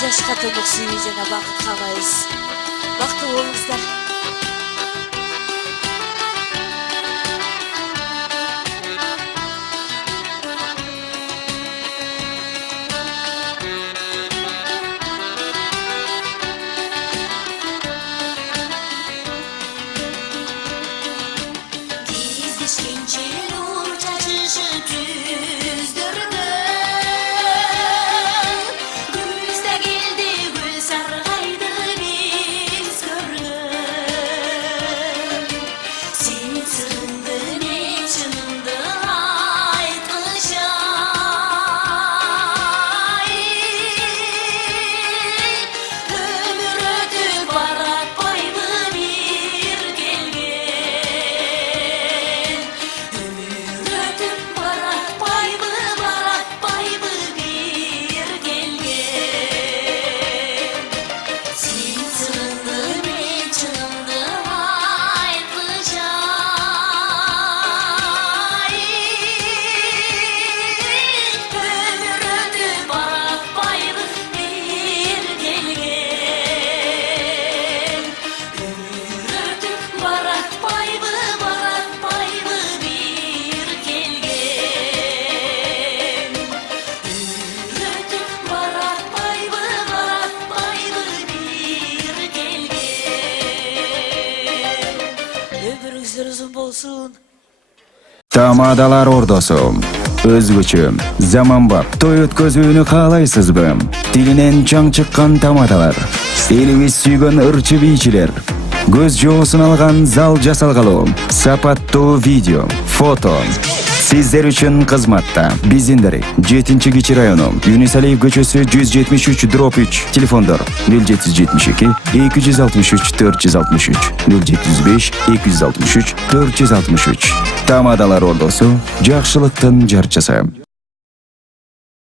жашка толук сүйүү жана бакыт каалайбыз. Бактылуу болуңуздар. Кездешкенче нур чачышы түздөрдө, күзда келди гүл саргайды биз көргөн. Сен сырыңды мен чынымды айткычай, өмүр өтүп баратпайбы бир келген. Өмүр өтүп баратпайбы бир келген. Сен сырыңды мен чынымды айткычай, өмүр өтүп баратпайбы бир келген. Өмүр өтүп баратпайбы бир келген. Өмүр өтүп баратпайбы бир келген. Өмүрүңүздөр узун болсун. Тамадалар ордосу. Өзгөчө, заманбап той өткөзүүнү каалайсызбы? Тилинен чаң чыккан тамадалар. Элибиз сүйгөн ырчы бийчилер. Көз жоосун алган зал жасалгалуу. Сапаттуу видео, фото. Сиздер үчүн кызматта. Биздин дарек 7-Кичи району, Юнусалиев көчөсү 173/3. Телефондор 0772 263 463 075 263 463. Тамадалар ордосу, жакшылыктын жарчысы.